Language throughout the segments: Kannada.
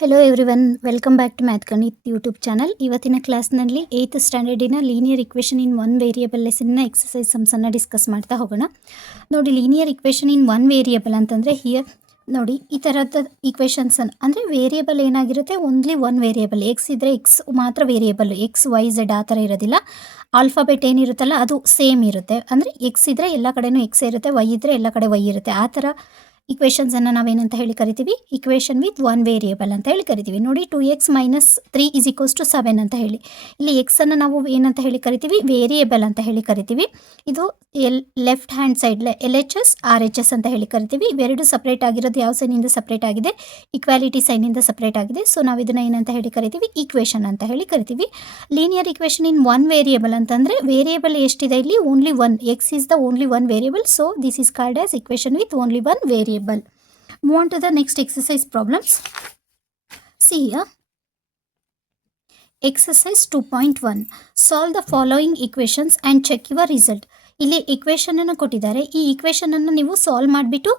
Hello everyone, welcome back to math Ganit YouTube channel. ಇವತ್ತಿನ ಕ್ಲಾಸ್ನಲ್ಲಿ 8th ಸ್ಟ್ಯಾಂಡರ್ಡಿನ linear equation in one variable ಲೆಸನ್ನ ಎಕ್ಸಸೈಸ್ ಸಮ್ಸನ್ನು ಡಿಸ್ಕಸ್ ಮಾಡ್ತಾ ಹೋಗೋಣ. ನೋಡಿ, linear equation in one variable ಅಂತಂದರೆ ಹಿಯರ್ ನೋಡಿ ಈ ಥರದ ಇಕ್ವೇಷನ್ಸನ್ನು ಅಂದರೆ ವೇರಿಯಬಲ್ ಏನಾಗಿರುತ್ತೆ, ಓನ್ಲಿ ಒನ್ ವೇರಿಯಬಲ್. ಎಕ್ಸ್ ಇದ್ದರೆ ಎಕ್ಸ್ ಮಾತ್ರ ವೇರಿಯಬಲ್, ಎಕ್ಸ್ ವೈ ಝೆಡ್ ಆ ಥರ ಇರೋದಿಲ್ಲ. ಆಲ್ಫಾಬೆಟ್ ಏನಿರುತ್ತಲ್ಲ ಅದು ಸೇಮ್ ಇರುತ್ತೆ. ಅಂದರೆ ಎಕ್ಸ್ ಇದ್ದರೆ ಎಲ್ಲ ಕಡೆನೂ ಎಕ್ಸ್ ಇರುತ್ತೆ, ವೈ ಇದ್ದರೆ ಎಲ್ಲ ಕಡೆ ವೈ ಇರುತ್ತೆ. ಆ ಥರ ಇಕ್ವೇಷನ್ಸನ್ನು ನಾವೇನಂತ ಹೇಳಿ ಕರಿತೀವಿ, ಇಕ್ವೇಷನ್ ವಿತ್ ಒನ್ ವೇರಿಯಬಲ್ ಅಂತ ಹೇಳಿ ಕರಿತೀವಿ. ನೋಡಿ, 2x - 3 = 7 ಅಂತ ಹೇಳಿ ಇಲ್ಲಿ ಎಕ್ಸನ್ನು ನಾವು ಏನಂತ ಹೇಳಿ ಕರಿತೀವಿ, ವೇರಿಯಬಲ್ ಅಂತ ಹೇಳಿ ಕರಿತೀವಿ. ಇದು left hand side LHS RHS ಅಂತ ಹೇಳಿ ಕರಿತೀವಿ. ಇವೆರಡು ಸಪ್ರೇಟ್ ಆಗಿರೋದು ಯಾವ ಸೈನಿಂದ ಸಪ್ರೇಟ್ ಆಗಿದೆ, ಈಕ್ವಾಲಿಟಿ ಸೈನಿಂದ ಸಪ್ರೇಟ್ ಆಗಿದೆ. ಸೊ ನಾವು ಇದನ್ನು ಏನಂತ ಹೇಳಿ ಕರಿತೀವಿ, ಈಕ್ವೇಷನ್ ಅಂತ ಹೇಳಿ ಕರಿತೀವಿ. Linear equation in one variable ಅಂತಂದರೆ ವೇರಿಯಬಲ್ ಎಷ್ಟಿದೆ ಇಲ್ಲಿ, only one. X is the only one variable. So this is called as equation with only one variable. Move on to the next exercise problems. See here, exercise 2.1. solve the following equations and check your result. ಇಲ್ಲಿ ಇಕ್ವೇಷನ್ ಅನ್ನು ಕೊಟ್ಟಿದ್ದಾರೆ. ಈ ಇಕ್ವೇಷನ್ ಅನ್ನು ನೀವು ಸಾಲ್ವ್ ಮಾಡಿಬಿಟ್ಟು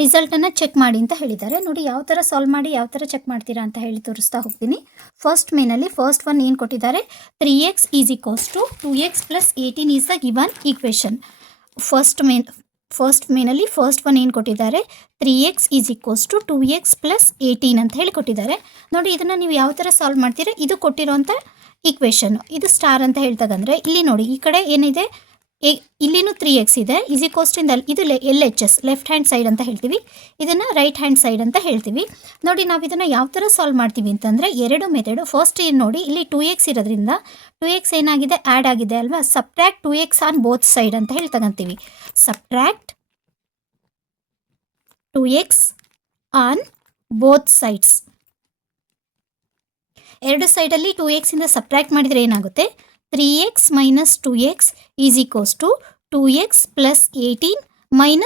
ರಿಸಲ್ಟ್ ಅನ್ನು ಚೆಕ್ ಮಾಡಿ ಅಂತ ಹೇಳಿದ್ದಾರೆ. ನೋಡಿ, ಯಾವ ಥರ ಸಾಲ್ವ್ ಮಾಡಿ ಯಾವ ಥರ ಚೆಕ್ ಮಾಡ್ತೀರಾ ಅಂತ ಹೇಳಿ ತೋರಿಸ್ತಾ ಹೋಗ್ತೀನಿ. ಫಸ್ಟ್ ಮೇನಲ್ಲಿ ಫಸ್ಟ್ ಒನ್ ಏನು ಕೊಟ್ಟಿದ್ದಾರೆ, 3x = 2x + 18 is the given equation. First ಮೇನಲ್ಲಿ ಫಸ್ಟ್ ಒನ್ ಏನು ಕೊಟ್ಟಿದ್ದಾರೆ, 3x = 2x + 18 ಅಂತ ಹೇಳಿ ಕೊಟ್ಟಿದ್ದಾರೆ. ನೋಡಿ, ಇದನ್ನು ನೀವು ಯಾವ ಥರ ಸಾಲ್ವ್ ಮಾಡ್ತೀರಾ, ಇದು ಕೊಟ್ಟಿರೋಂಥ ಈಕ್ವೇಷನ್, ಇದು ಸ್ಟಾರ್ ಅಂತ ಹೇಳ್ತದಂದರೆ ಇಲ್ಲಿ ನೋಡಿ ಈ ಕಡೆ ಏನಿದೆ, ಇಲ್ಲಿನೂ 3x ಇದೆ, ಇದು LHS ಲೆಫ್ಟ್ ಹ್ಯಾಂಡ್ ಸೈಡ್ ಅಂತ ಹೇಳ್ತೀವಿ, ಇದನ್ನು ರೈಟ್ ಹ್ಯಾಂಡ್ ಸೈಡ್ ಅಂತ ಹೇಳ್ತೀವಿ. ನೋಡಿ, ನಾವು ಇದನ್ನು ಯಾವ ಥರ ಸಾಲ್ವ್ ಮಾಡ್ತೀವಿ ಅಂತಂದರೆ ಎರಡು ಮೆಥಡು. ಫಸ್ಟ್ ಏನು ನೋಡಿ, ಇಲ್ಲಿ 2x ಇರೋದ್ರಿಂದ 2x ಏನಾಗಿದೆ, ಆ್ಯಡ್ ಆಗಿದೆ ಅಲ್ವಾ, subtract 2x on both side ಅಂತ ಹೇಳಿ ತಗೊಂತೀವಿ. Subtract 2x on both sides. ಎರಡು ಸೈಡಲ್ಲಿ 2x ಇಂದ ಸಬ್ಟ್ರಾಕ್ಟ್ ಮಾಡಿದರೆ ಏನಾಗುತ್ತೆ, 3x - 2x = 2x + 18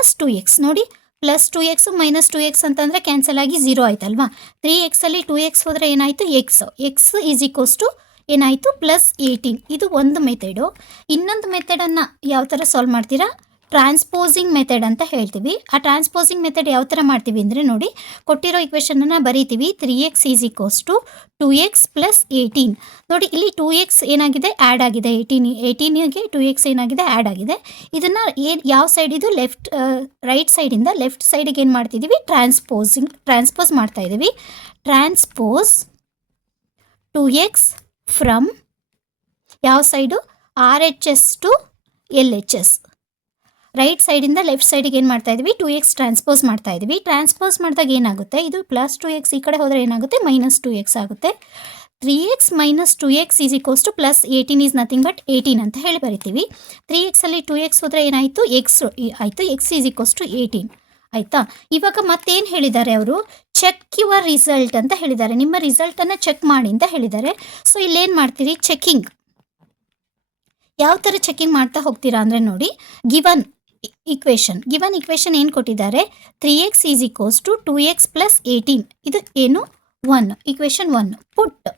- 2x. ನೋಡಿ, ಪ್ಲಸ್ 2x - 2x ಅಂತಂದರೆ ಕ್ಯಾನ್ಸಲ್ ಆಗಿ 0 ಆಯ್ತಲ್ವಾ. 3x ಅಲ್ಲಿ 2x ಹೋದರೆ ಏನಾಯಿತು, x = ಏನಾಯಿತು, +18. ಇದು ಒಂದು ಮೆಥಡು. ಇನ್ನೊಂದು ಮೆಥಡನ್ನು ಯಾವ ಥರ ಸಾಲ್ವ್ ಮಾಡ್ತೀರಾ, ಟ್ರಾನ್ಸ್ಪೋಸಿಂಗ್ ಮೆಥಡ್ ಅಂತ ಹೇಳ್ತೀವಿ. ಆ ಟ್ರಾನ್ಸ್ಪೋಸಿಂಗ್ ಮೆಥಡ್ ಯಾವ ಥರ ಮಾಡ್ತೀವಿ ಅಂದರೆ ನೋಡಿ, ಕೊಟ್ಟಿರೋ ಇಕ್ವೇಷನನ್ನು ಬರೀತೀವಿ. 3x = 2x + 18. ನೋಡಿ, ಇಲ್ಲಿ 2x ಏನಾಗಿದೆ, ಆ್ಯಡ್ ಆಗಿದೆ, 18ಗೆ 2x ಏನಾಗಿದೆ, ಆ್ಯಡ್ ಆಗಿದೆ. ಇದನ್ನು ಯಾವ ಸೈಡ್, ಇದು ರೈಟ್ ಸೈಡಿಂದ ಲೆಫ್ಟ್ ಸೈಡಿಗೆ ಏನು ಮಾಡ್ತಿದ್ದೀವಿ, ಟ್ರಾನ್ಸ್ಪೋಸ್ ಮಾಡ್ತಾ ಇದ್ದೀವಿ. ಟ್ರಾನ್ಸ್ಪೋಸ್ 2x ಫ್ರಮ್ ಯಾವ side, RHS to LHS. Right ಸೈಡಿಂದ ಲೆಫ್ಟ್ ಸೈಡಿಗೆ ಏನು ಮಾಡ್ತಾ ಇದ್ದೀವಿ, 2x ಟ್ರಾನ್ಸ್ಪೋಸ್ ಮಾಡ್ತಾ ಇದ್ದೀವಿ. ಟ್ರಾನ್ಸ್ಪೋಸ್ ಮಾಡಿದಾಗ ಏನಾಗುತ್ತೆ, ಇದು +2x ಈ ಕಡೆ ಹೋದರೆ ಏನಾಗುತ್ತೆ, -2x ಆಗುತ್ತೆ. 3x - 2x = +18 is nothing but 18 ಅಂತ ಹೇಳಿ ಬರಿತೀವಿ. 3x ಅಲ್ಲಿ 2x ಹೋದರೆ ಏನಾಯಿತು, x ಆಯಿತು, x = 18 ಆಯಿತಾ. ಇವಾಗ ಮತ್ತೇನು ಹೇಳಿದ್ದಾರೆ ಅವರು, ಚೆಕ್ ಯುವರ್ ರಿಸಲ್ಟ್ ಅಂತ ಹೇಳಿದ್ದಾರೆ. ನಿಮ್ಮ ರಿಸಲ್ಟನ್ನು ಚೆಕ್ ಮಾಡಿ ಅಂತ ಹೇಳಿದ್ದಾರೆ. ಸೊ ಇಲ್ಲೇನು ಮಾಡ್ತೀರಿ, ಚೆಕಿಂಗ್ ಯಾವ ಥರ ಚೆಕಿಂಗ್ ಮಾಡ್ತಾ ಹೋಗ್ತೀರಾ ಅಂದರೆ ನೋಡಿ, ಗಿವನ್ ಇಕ್ವೇಷನ್ ಏನು ಕೊಟ್ಟಿದ್ದಾರೆ, 3x = 2x + 18. ಇದು ಏನು, 1, ಇಕ್ವೇಷನ್ 1. ಪುಟ್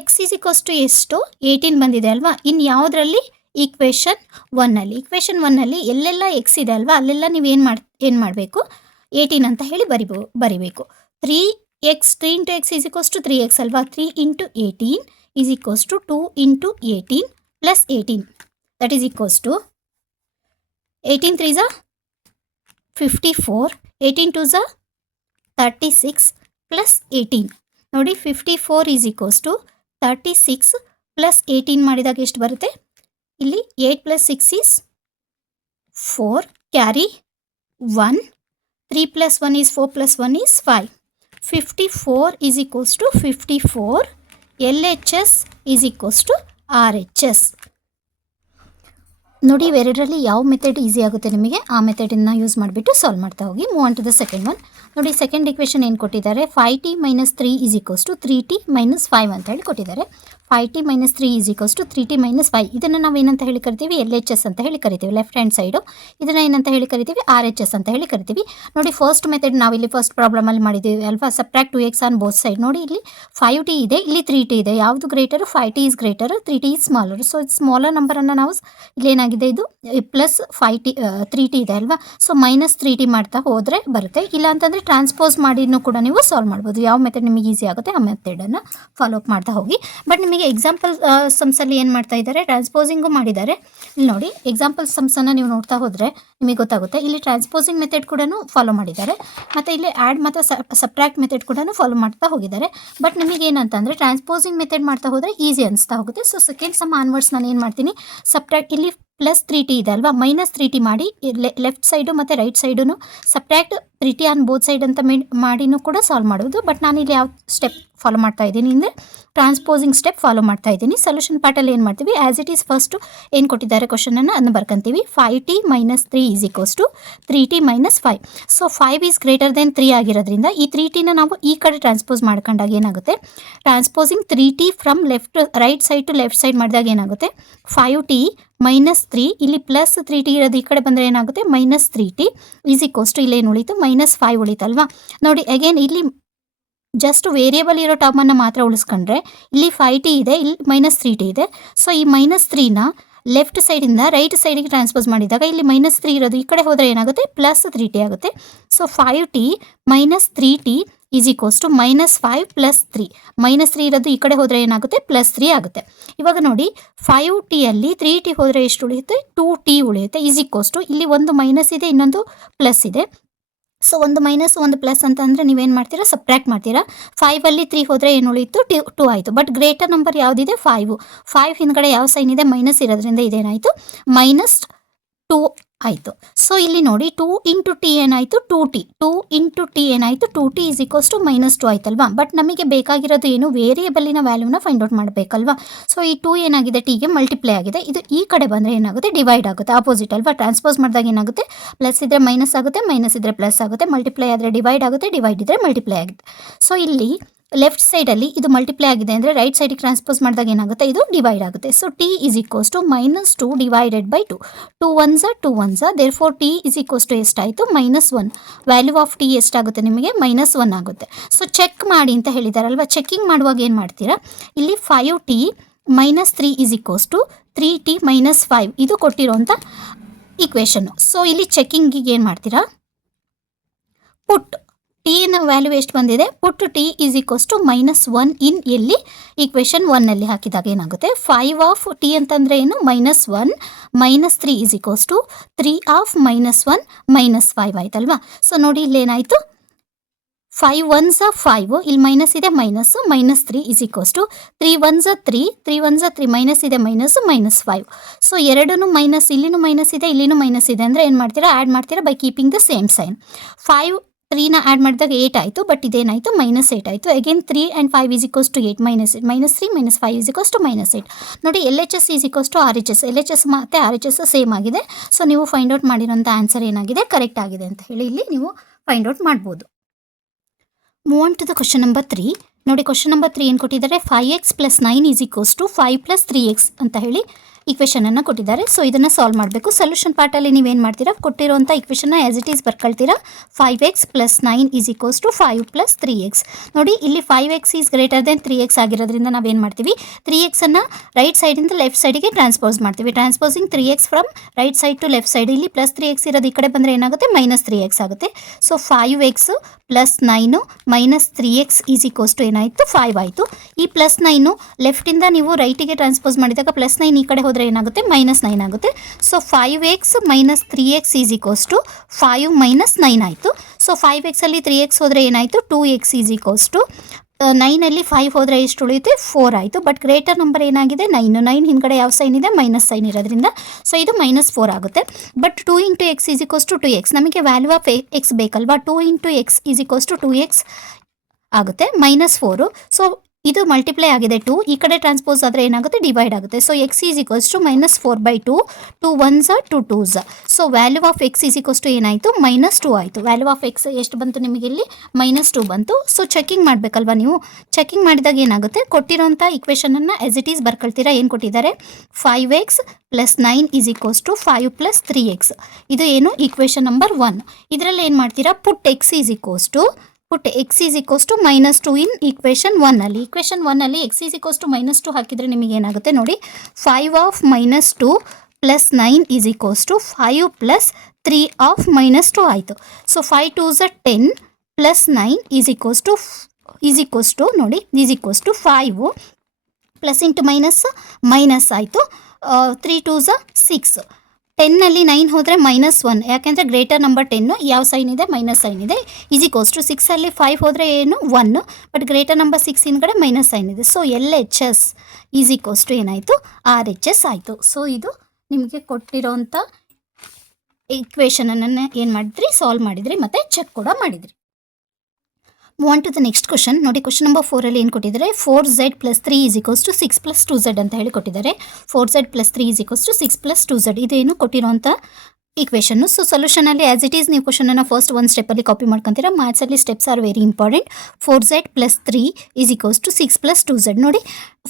x = ಎಷ್ಟು, 18 ಬಂದಿದೆ ಅಲ್ವಾ. ಇನ್ನು ಯಾವುದರಲ್ಲಿ, ಇಕ್ವೇಷನ್ 1ನಲ್ಲಿ. ಇಕ್ವೇಷನ್ 1ನಲ್ಲಿ ಎಲ್ಲೆಲ್ಲ x ಇದೆ ಅಲ್ವಾ, ಅಲ್ಲೆಲ್ಲ ನೀವು ಏನು ಮಾಡಬೇಕು, 18 ಅಂತ ಹೇಳಿ ಬರಿಬೇಕು. 3x × x = 3x ಅಲ್ವಾ. 3 × 18 = 2 × 18 + 18. That is = 18 3 = 54, 18 2 = 36 + 18. ನೋಡಿ, 54 = 36 + 18 ಮಾಡಿದಾಗ ಎಷ್ಟು ಬರುತ್ತೆ, ಇಲ್ಲಿ 8 + 6 is 4, carry 1, 3 + 1 is 4 + 1 is 5. 54 = 54, LHS = RHS. ನೋಡಿ, ಇವೆರಡರಲ್ಲಿ ಯಾವ ಮೆಥಡ್ ಈಸಿ ಆಗುತ್ತೆ ನಿಮಗೆ, ಆ ಮೆಥಡನ್ನು ಯೂಸ್ ಮಾಡಿಬಿಟ್ಟು ಸಾಲ್ವ್ ಮಾಡ್ತಾ ಹೋಗಿ. Move on to the second one. ನೋಡಿ, ಸೆಕೆಂಡ್ ಇಕ್ವೇಷನ್ ಏನು ಕೊಟ್ಟಿದ್ದಾರೆ, 5t - 3 = 3t - 5 ಅಂತ ಹೇಳಿ ಕೊಟ್ಟಿದ್ದಾರೆ. 5t - 3 = 3t - 5. ಇದನ್ನು ನಾವು ಏನಂತ ಹೇಳಿ ಕರಿತೀವಿ, LHS ಅಂತ ಹೇಳಿ ಕರಿತೀವಿ, ಲೆಫ್ಟ್ ಹ್ಯಾಂಡ್ ಸೈಡು. ಇದನ್ನು ಏನಂತ ಹೇಳಿ ಕರಿತೀವಿ, RHS ಅಂತ ಹೇಳಿ ಕರಿತೀವಿ. ನೋಡಿ, ಫಸ್ಟ್ ಮೆಥಡ್ ನಾವಿಲ್ಲಿ ಫಸ್ಟ್ ಪ್ರಾಬ್ಲಮಲ್ಲಿ ಮಾಡಿದ್ದೀವಿ ಅಲ್ವಾ, subtract 2x on both side. ನೋಡಿ, ಇಲ್ಲಿ 5t ಇದೆ, ಇಲ್ಲಿ 3t ಇದೆ. ಯಾವುದು ಗ್ರೇಟರು, 5t is greater, 3t is smaller. So smaller ನಂಬರನ್ನು ನಾವು ಇಲ್ಲೇನಾಗಿದೆ, ಇದು +3t ಇದೆ ಅಲ್ವಾ. ಸೊ -3t ಮಾಡ್ತಾ ಹೋದರೆ ಬರುತ್ತೆ. ಇಲ್ಲ ಅಂತಂದರೆ ಟ್ರಾನ್ಸ್ಪೋಸ್ ಮಾಡಿನೂ ಕೂಡ ನೀವು ಸಾಲ್ವ್ ಮಾಡ್ಬೋದು. ಯಾವ ಮೆಥಡ್ ನಿಮಗೆ ಈಸಿ ಆಗುತ್ತೆ ಆ ಮೆಥಡನ್ನು ಫಾಲೋ ಅಪ್ ಮಾಡ್ತಾ ಹೋಗಿ. ಬಟ್ ನಿಮಗೆ ಎಕ್ಸಾಂಪಲ್ ಸಮ್ಸಲ್ಲಿ ಏನು ಮಾಡ್ತಾ ಇದ್ದಾರೆ, ಟ್ರಾನ್ಸ್ಪೋಸಿಂಗು ಮಾಡಿದ್ದಾರೆ. ಇಲ್ಲಿ ನೋಡಿ ಎಕ್ಸಾಂಪಲ್ ಸಮ್ಸನ್ನು ನೀವು ನೋಡ್ತಾ ಹೋದರೆ ನಿಮಗೆ ಗೊತ್ತಾಗುತ್ತೆ. ಇಲ್ಲಿ ಟ್ರಾನ್ಸ್ಪೋಸಿಂಗ್ ಮೆಥಡ್ ಕೂಡ ಫಾಲೋ ಮಾಡಿದ್ದಾರೆ, ಮತ್ತು ಇಲ್ಲಿ ಆ್ಯಡ್ ಮತ್ತು ಸಬ್ಟ್ರಾಕ್ಟ್ ಮೆಥಡ್ ಕೂಡ ಫಾಲೋ ಮಾಡ್ತಾ ಹೋಗಿದ್ದಾರೆ. ಬಟ್ ನಿಮಗೆ ಏನಂತಂದರೆ ಟ್ರಾನ್ಸ್ಪೋಸಿಂಗ್ ಮೆಥಡ್ ಮಾಡ್ತಾ ಹೋದರೆ ಈಸಿ ಅನಿಸ್ತಾ ಹೋಗುತ್ತೆ. ಸೊ ಸೆಕೆಂಡ್ ಸಮ್ ಆನ್ವರ್ಡ್ಸ್ ನಾನು ಏನು ಮಾಡ್ತೀನಿ, ಸಬ್ಟ್ರಾಕ್ಟ್ ಇಲ್ಲಿ ಪ್ಲಸ್ 3t ಇದೆ ಅಲ್ವಾ, ಮೈನಸ್ 3t ಮಾಡಿ ಲೆಫ್ಟ್ ಸೈಡು ಮತ್ತು right side subtract 3t on both side ಅಂತ ಮಾಡಿನೂ ಕೂಡ ಸಾಲ್ವ್ ಮಾಡೋದು. ಬಟ್ ನಾನು ಇಲ್ಲಿ ಯಾವ ಸ್ಟೆಪ್ ಫಾಲೋ ಮಾಡ್ತಾ ಇದ್ದೀನಿ ಅಂದರೆ ಟ್ರಾನ್ಸ್ಪೋಸಿಂಗ್ ಸ್ಟೆಪ್ ಫಾಲೋ ಮಾಡ್ತಾ ಇದ್ದೀನಿ. ಸೊಲ್ಯೂಷನ್ ಪಾರ್ಟಲ್ಲಿ ಏನು ಮಾಡ್ತೀವಿ, ಆ್ಯಸ್ ಇಟ್ ಈಸ್ ಫಸ್ಟು ಏನು ಕೊಟ್ಟಿದ್ದಾರೆ ಕ್ವಶನನ್ನು ಅದನ್ನು ಬರ್ಕೊಂತೀವಿ. 5t - 3 = 3t - 5. So 5 is greater than 3 ಆಗಿರೋದ್ರಿಂದ ಈ 3tನ ನಾವು ಈ ಕಡೆ ಟ್ರಾನ್ಸ್ಪೋಸ್ ಮಾಡ್ಕೊಂಡಾಗ ಏನಾಗುತ್ತೆ, transposing 3t from right side to left side ಮಾಡಿದಾಗ ಏನಾಗುತ್ತೆ, 5t - 3 ಇಲ್ಲಿ ಪ್ಲಸ್ 3t ಇರೋದು ಈ ಕಡೆ ಬಂದರೆ ಏನಾಗುತ್ತೆ, -3t = ಇಲ್ಲೇನು ಉಳಿತು, -5 ಉಳಿತಲ್ವಾ. ನೋಡಿ ಅಗೇನ್ ಇಲ್ಲಿ ಜಸ್ಟ್ ವೇರಿಯೇಬಲ್ ಇರೋ ಟರ್ಮನ್ನು ಮಾತ್ರ ಉಳಿಸ್ಕೊಂಡ್ರೆ ಇಲ್ಲಿ 5t ಇದೆ, ಇಲ್ಲಿ -3t ಇದೆ. ಸೊ ಈ -3ನ ಲೆಫ್ಟ್ ಸೈಡಿಂದ ರೈಟ್ ಸೈಡಿಗೆ ಟ್ರಾನ್ಸ್ಪೋಸ್ ಮಾಡಿದಾಗ ಇಲ್ಲಿ -3 ಇರೋದು ಈ ಕಡೆ ಹೋದರೆ ಏನಾಗುತ್ತೆ, +3t ಆಗುತ್ತೆ. So 5t - 3t = -5 + 3. -3 ಇರೋದು ಈ ಕಡೆ ಹೋದರೆ ಏನಾಗುತ್ತೆ, +3 ಆಗುತ್ತೆ. ಇವಾಗ ನೋಡಿ 5tಯಲ್ಲಿ 3t ಹೋದರೆ ಎಷ್ಟು ಉಳಿಯುತ್ತೆ, 2t ಉಳಿಯುತ್ತೆ. ಇಲ್ಲಿ ಒಂದು ಮೈನಸ್ ಇದೆ, ಇನ್ನೊಂದು ಪ್ಲಸ್ ಇದೆ. ಸೊ ಒಂದು ಮೈನಸ್ ಒಂದು ಪ್ಲಸ್ ಅಂತಂದರೆ ನೀವೇನು ಮಾಡ್ತೀರಾ, ಸಬ್ಟ್ರಾಕ್ಟ್ ಮಾಡ್ತೀರಾ. 5ಅಲ್ಲಿ 3 ಹೋದರೆ ಏನು ಉಳಿಯಿತು, 2 ಆಯಿತು. ಬಟ್ ಗ್ರೇಟರ್ ನಂಬರ್ ಯಾವುದಿದೆ, 5 ಹಿಂದ್ಗಡೆ ಯಾವ ಸೈನ್ ಇದೆ, ಮೈನಸ್ ಇರೋದ್ರಿಂದ ಇದೇನಾಯಿತು, -2 ಆಯಿತು. ಸೊ ಇಲ್ಲಿ ನೋಡಿ 2 × t ಏನಾಯಿತು, 2t. 2 × t ಏನಾಯಿತು, 2t = -2 ಆಯ್ತಲ್ವಾ. ಬಟ್ ನಮಗೆ ಬೇಕಾಗಿರೋದು ಏನು, ವೇರಿಯೇಬಲಿನ ವ್ಯಾಲ್ಯೂನ ಫೈಂಡ್ ಔಟ್ ಮಾಡಬೇಕಲ್ವಾ. ಸೊ ಈ 2 ಏನಾಗಿದೆ, ಟಿಗೆ ಮಲ್ಟಿಪ್ಲೈ ಆಗಿದೆ. ಇದು ಈ ಕಡೆ ಬಂದರೆ ಏನಾಗುತ್ತೆ, ಡಿವೈಡ್ ಆಗುತ್ತೆ, ಆಪೋಸಿಟ್ ಅಲ್ವಾ. ಟ್ರಾನ್ಸ್ಪೋಸ್ ಮಾಡಿದಾಗ ಏನಾಗುತ್ತೆ, ಪ್ಲಸ್ ಇದ್ದರೆ ಮೈನಸ್ ಆಗುತ್ತೆ, ಮೈನಸ್ ಇದ್ದರೆ ಪ್ಲಸ್ ಆಗುತ್ತೆ, ಮಲ್ಟಿಪ್ಲೈ ಆದರೆ ಡಿವೈಡ್ ಆಗುತ್ತೆ, ಡಿವೈಡ್ ಇದ್ದರೆ ಮಲ್ಟಿಪ್ಲೈ ಆಗುತ್ತೆ. ಸೊ ಇಲ್ಲಿ ಲೆಫ್ಟ್ ಸೈಡಲ್ಲಿ ಇದು ಮಲ್ಟಿಪ್ಲೈ ಆಗಿದೆ ಅಂದರೆ ರೈಟ್ ಸೈಡಿಗೆ ಟ್ರಾನ್ಸ್ಪೋಸ್ ಮಾಡಿದಾಗ ಏನಾಗುತ್ತೆ, ಇದು ಡಿವೈಡ್ ಆಗುತ್ತೆ. So t = -2 / 2. 2 1s 2 1s, therefore t = ಎಷ್ಟಾಯಿತು, -1. ವ್ಯಾಲ್ಯೂ ಆಫ್ t ಎಷ್ಟಾಗುತ್ತೆ ನಿಮಗೆ, -1 ಆಗುತ್ತೆ. ಸೊ ಚೆಕ್ ಮಾಡಿ ಅಂತ ಹೇಳಿದಾರಲ್ವ. ಚೆಕಿಂಗ್ ಮಾಡುವಾಗ ಏನು ಮಾಡ್ತೀರಾ, ಇಲ್ಲಿ 5t - 3 = 3t - 5 ಇದು ಕೊಟ್ಟಿರೋಂಥ ಈಕ್ವೇಷನ್ನು. ಸೊ ಇಲ್ಲಿ ಚೆಕಿಂಗಿಗೆ ಏನು ಮಾಡ್ತೀರಾ, ಪುಟ್ ಟಿನ ವ್ಯಾಲ್ಯೂ ಎಷ್ಟು ಬಂದಿದೆ, ಪುಟ್ t = -1 ಇನ್ ಎಲ್ಲಿ, ಈಕ್ವೇಷನ್ 1ನಲ್ಲಿ ಹಾಕಿದಾಗ ಏನಾಗುತ್ತೆ, 5 ಆಫ್ t ಅಂತಂದರೆ ಏನು, -1 - 3 = 3 ಆಫ್ -1 -5 ಆಯ್ತಲ್ವಾ. ಸೊ ನೋಡಿ ಇಲ್ಲೇನಾಯಿತು, 5 1s 5, ಇಲ್ಲಿ ಮೈನಸ್ ಇದೆ, -3 = 3 1s 3, 3 1s 3, ಮೈನಸ್ ಇದೆ, -5. ಸೊ ಎರಡೂ ಮೈನಸ್, ಇಲ್ಲಿನೂ ಮೈನಸ್ ಇದೆ, ಇಲ್ಲಿನೂ ಮೈನಸ್ ಇದೆ ಅಂದರೆ ಏನು ಮಾಡ್ತೀರಾ, ಆ್ಯಡ್ ಮಾಡ್ತೀರಾ by keeping the same sign. 5 3ನ ಆ್ಯಡ್ ಮಾಡಿದಾಗ 8 ಆಯಿತು, ಬಟ್ ಇದೇನಾಯಿತು, -8 ಆಯಿತು. Again 3 and 5 = 8, -3 - 5 = -8. ನೋಡಿ LHS = RHS, LHS ಮತ್ತು RHS ಸೇಮ್ ಆಗಿದೆ. ಸೊ ನೀವು ಫೈಂಡ್ ಔಟ್ ಮಾಡಿರೋಂಥ ಆನ್ಸರ್ ಏನಾಗಿದೆ, ಕರೆಕ್ಟ್ ಆಗಿದೆ ಅಂತ ಹೇಳಿ ಇಲ್ಲಿ ನೀವು ಫೈಂಡ್ ಔಟ್ ಮಾಡ್ಬೋದು. Move on to the question number 3. ನೋಡಿ ಕ್ವಶನ್ ನಂಬರ್ 3 ಏನು ಕೊಟ್ಟಿದ್ದಾರೆ, 5x + 9 = 5 + 3x ಅಂತ ಹೇಳಿ ಈಕ್ವೇಷನನ್ನು ಕೊಟ್ಟಿದ್ದಾರೆ. ಸೊ ಇದನ್ನು ಸಾಲ್ವ್ ಮಾಡಬೇಕು. ಸೊಲ್ಯೂಷನ್ ಪಾರ್ಟಲ್ಲಿ ನೀವೇನು ಮಾಡ್ತೀರಾ, ಕೊಟ್ಟಿರೋಂಥ ಈಕ್ವೇಷನ್ನ as it is ಬರ್ಕೊಳ್ತೀರಾ. 5x + 9 = 5 + 3x. ನೋಡಿ ಇಲ್ಲಿ 5x is greater than 3x ಆಗಿರೋದ್ರಿಂದ ನಾವೇನು ಮಾಡ್ತೀವಿ, 3xನ್ನು ರೈಟ್ ಸೈಡಿಂದ ಲೆಫ್ಟ್ ಸೈಡಿಗೆ ಟ್ರಾನ್ಸ್ಪೋಸ್ ಮಾಡ್ತೀವಿ. Transposing 3x from right side to left side. ಇಲ್ಲಿ +3x ಇರೋದು ಈ ಕಡೆ ಬಂದರೆ ಏನಾಗುತ್ತೆ, -3x ಆಗುತ್ತೆ. ಸೊ 5x + 9 - 3x = ಏನಾಯಿತು, 5 ಆಯಿತು. ಈ +9 ಲೆಫ್ಟಿಂದ ನೀವು ರೈಟಿಗೆ ಟ್ರಾನ್ಸ್ಪೋಸ್ ಮಾಡಿದಾಗ +9 ಈ ಕಡೆ ಹೋದರೆ ಏನಾಗುತ್ತೆ, -9 ಆಗುತ್ತೆ. ಸೊ 5x - 3x = 5 - 9 ಆಯಿತು. ಸೊ 5xಲ್ಲಿ 3x ಹೋದರೆ ಏನಾಯಿತು, 2x = 9ಅಲ್ಲಿ 5 ಹೋದರೆ ಎಷ್ಟು ಉಳಿಯುತ್ತೆ, 4 ಆಯಿತು. ಬಟ್ ಗ್ರೇಟರ್ ನಂಬರ್ ಏನಾಗಿದೆ, 9 ಹಿಂದ್ಗಡೆ ಯಾವ ಸೈನ್ ಇದೆ, ಮೈನಸ್ ಸೈನ್ ಇರೋದ್ರಿಂದ ಸೊ ಇದು -4 ಆಗುತ್ತೆ. ಬಟ್ 2 × x = 2x, ನಮಗೆ ವ್ಯಾಲ್ಯೂ ಆಫ್ x ಬೇಕಲ್ವಾ. 2 × x = 2x ಆಗುತ್ತೆ, -4. ಸೊ ಇದು ಮಲ್ಟಿಪ್ಲೈ ಆಗಿದೆ 2, ಈ ಕಡೆ ಟ್ರಾನ್ಸ್ಪೋಸ್ ಆದರೆ ಏನಾಗುತ್ತೆ, ಡಿವೈಡ್ ಆಗುತ್ತೆ. So x = -4/2, 2 1s 2 2s. So value of x = ಏನಾಯಿತು, -2 ಆಯಿತು. ವ್ಯಾಲ್ಯೂ ಆಫ್ x ಎಷ್ಟು ಬಂತು ನಿಮಗೆ, ಇಲ್ಲಿ -2 ಬಂತು. ಸೊ ಚೆಕಿಂಗ್ ಮಾಡಬೇಕಲ್ವಾ ನೀವು. ಚೆಕಿಂಗ್ ಮಾಡಿದಾಗ ಏನಾಗುತ್ತೆ, ಕೊಟ್ಟಿರೋಂಥ ಈಕ್ವೇಷನನ್ನು ಆ್ಯಸ್ ಇಟ್ ಈಸ್ ಬರ್ಕೊಳ್ತೀರಾ. ಏನು ಕೊಟ್ಟಿದ್ದಾರೆ, 5x + 9 = 5 + 3x. ಇದು ಏನು, ಈಕ್ವೇಷನ್ ನಂಬರ್ 1. ಇದರಲ್ಲಿ ಏನು ಮಾಡ್ತೀರಾ, ಪುಟ್ x = -2 ಇನ್ ಈಕ್ವೇಷನ್ 1ನಲ್ಲಿ. ಈಕ್ವೇಷನ್ 1ನಲ್ಲಿ x = -2 ಹಾಕಿದರೆ ನಿಮಗೆ ಏನಾಗುತ್ತೆ ನೋಡಿ, 5 ಆಫ್ -2 + 9 = 5 + 3 ಆಫ್ -2 ಆಯಿತು. So 5 2s 10, plus 9 is equals to ನೋಡಿ is equals to 5 plus into minus ಆಯಿತು 3 2 6 10ನಲ್ಲಿ 9 ಹೋದರೆ -1 ಯಾಕೆಂದರೆ ಗ್ರೇಟರ್ ನಂಬರ್ 10 ಯಾವ ಸೈನ್ ಇದೆ ಮೈನಸ್ ಸೈನ್ ಇದೆ ಈಸ್ ಈಕ್ವಲ್ಸ್ ಟು 6ಅಲ್ಲಿ 5 ಹೋದರೆ ಏನು 1 ಬಟ್ ಗ್ರೇಟರ್ ನಂಬರ್ 6 ಹಿಂದ್ಗಡೆ ಮೈನಸ್ ಸೈನ್ ಇದೆ. So LHS is equals to ಏನಾಯಿತು RHS ಆಯಿತು. ಸೊ ಇದು ನಿಮಗೆ ಕೊಟ್ಟಿರೋಂಥ ಈಕ್ವೇಷನನ್ನು ಏನು ಮಾಡಿದ್ರಿ ಸಾಲ್ವ್ ಮಾಡಿದ್ರಿ ಮತ್ತು ಚೆಕ್ ಕೂಡ ಮಾಡಿದ್ರಿ. Move on to the next question ನೋಡಿ. ಕ್ವಶನ್ ನಂಬರ್ 4ಅಲ್ಲಿ ಏನು ಕೊಟ್ಟಿದ್ದಾರೆ 4z + 3 is equals to 6 + 2z ಅಂತ ಹೇಳಿ ಕೊಟ್ಟಿದ್ದಾರೆ. 4z + 3 is equals to 6 + 2z ಇದೇನು ಕೊಟ್ಟಿರೋಂಥ ಈಕ್ವೇಷನ್ನು. ಸೊ ಸೊಲ್ಯೂಷನಲ್ಲಿ ಆ್ಯಸ್ ಇಟ್ ಈಸ್ ನೀವು ಕ್ವಶನನ್ನು ಫಸ್ಟ್ ಒಂದು ಸ್ಟೆಪ್ಪಲ್ಲಿ ಕಾಪಿ ಮಾಡ್ಕೊತೀರಾ. ಮ್ಯಾಥ್ಸಲ್ಲಿ steps are very important. 4z + 3 is equals to 6 + 2z ನೋಡಿ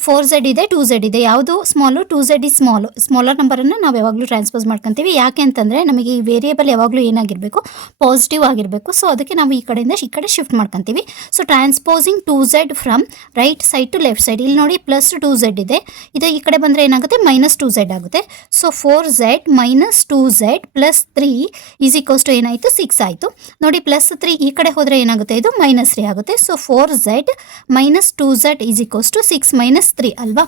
4z ಇದೆ 2z ಇದೆ ಯಾವುದು ಸ್ಮಾಲು 2z ಈಸ್ ಸ್ಮಾಲರ್ ನಂಬರನ್ನು ನಾವು ಯಾವಾಗಲೂ ಟ್ರಾನ್ಸ್ಪೋಸ್ ಮಾಡ್ಕೊತೀವಿ. ಯಾಕೆ ಅಂತಂದರೆ ನಮಗೆ ಈ ವೇರಿಯೇಬಲ್ ಯಾವಾಗಲೂ ಏನಾಗಿರಬೇಕು ಪಾಸಿಟಿವ್ ಆಗಿರಬೇಕು. ಸೊ ಅದಕ್ಕೆ ನಾವು ಈ ಕಡೆಯಿಂದ ಈ ಕಡೆ ಶಿಫ್ಟ್ ಮಾಡ್ಕೊತೀವಿ. So transposing 2z from right side to left side ಇಲ್ಲಿ ನೋಡಿ ಪ್ಲಸ್ 2z ಇದೆ ಇದು ಈ ಕಡೆ ಬಂದರೆ ಏನಾಗುತ್ತೆ -2z ಆಗುತ್ತೆ. So 4z - 2z + 3 is equals to ಏನಾಯಿತು 6 ಆಯಿತು ನೋಡಿ. +3 ಈ ಕಡೆ ಹೋದರೆ ಏನಾಗುತ್ತೆ ಇದು -3 ಆಗುತ್ತೆ. So 4z - 2z is equals to 6 - 3 ಅಲ್ವಾ.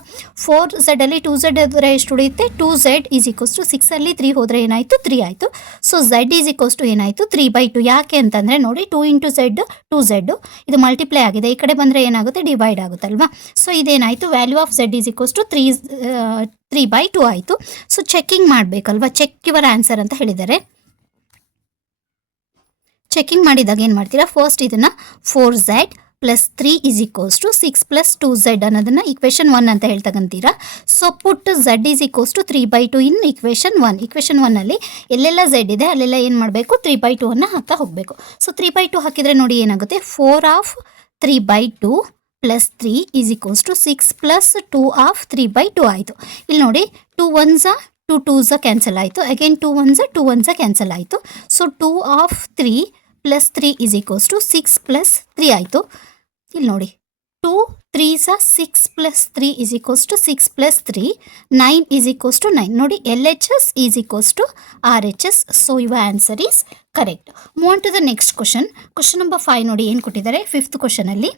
4z ಅಲ್ಲಿ 2z ಹೋದರೆ ಎಷ್ಟು ಉಳಿಯುತ್ತೆ 2z ಈಸ್ ಈಕ್ವಲ್ಸ್ ಟು 6 ಅಲ್ಲಿ 3 ಹೋದರೆ ಏನಾಯಿತು 3 ಆಯಿತು. So z is equals to ಏನಾಯಿತು 3/2 ಯಾಕೆ ಅಂತಂದರೆ ನೋಡಿ 2 × z 2z ಇದು ಮಲ್ಟಿಪ್ಲೈ ಆಗಿದೆ ಈ ಕಡೆ ಬಂದರೆ ಏನಾಗುತ್ತೆ ಡಿವೈಡ್ ಆಗುತ್ತಲ್ವಾ. ಸೊ ಇದೇನಾಯಿತು value of z is equals to 3/2 ಆಯಿತು. ಸೊ ಚೆಕ್ಕಿಂಗ್ ಮಾಡಬೇಕಲ್ವಾ ಚೆಕ್ ಯುವರ್ ಆನ್ಸರ್ ಅಂತ ಹೇಳಿದ್ದಾರೆ. ಚೆಕ್ಕಿಂಗ್ ಮಾಡಿದಾಗ ಏನು ಮಾಡ್ತೀರಾ ಫಸ್ಟ್ ಇದನ್ನು 4z + 3 is equals to 6 + 2z ಅನ್ನೋದನ್ನು ಈಕ್ವೇಷನ್ 1 ಅಂತ ಹೇಳಿ ತಗೊಂತೀರಾ. So put z is equals to 3/2 in equation 1. Equation 1ಅಲ್ಲಿ ಎಲ್ಲೆಲ್ಲ z ಇದೆ ಅಲ್ಲೆಲ್ಲ ಏನು ಮಾಡಬೇಕು 3/2 ಅನ್ನು ಹಾಕ್ತಾ ಹೋಗಬೇಕು. ಸೊ 3/2 ಹಾಕಿದರೆ ನೋಡಿ ಏನಾಗುತ್ತೆ 4/3/2 + 3 ಈಸ್ ಈಕ್ವಲ್ಸ್ ಟು 6 + 2/3/2 ಆಯಿತು. ಇಲ್ಲಿ ನೋಡಿ 2 1s 2 2s ಕ್ಯಾನ್ಸಲ್ ಆಯಿತು ಅಗೇನ್ 2 1s 2 1s ಕ್ಯಾನ್ಸಲ್ ಆಯಿತು. ಸೊ 2/3 + 3 ಈಸ್ ಈಕ್ವಲ್ಸ್ ಟು 6 + 3 ಆಯಿತು. ಇಲ್ಲಿ ನೋಡಿ 2 3s 6 + 3 is equals to 6 + 3 9 is equals to 9 ನೋಡಿ LHS is equals to RHS. So your answer is correct. Move on to the next question. Question number 5 ನೋಡಿ ಏನು ಕೊಟ್ಟಿದ್ದಾರೆ 5th ಕ್ವಶನಲ್ಲಿ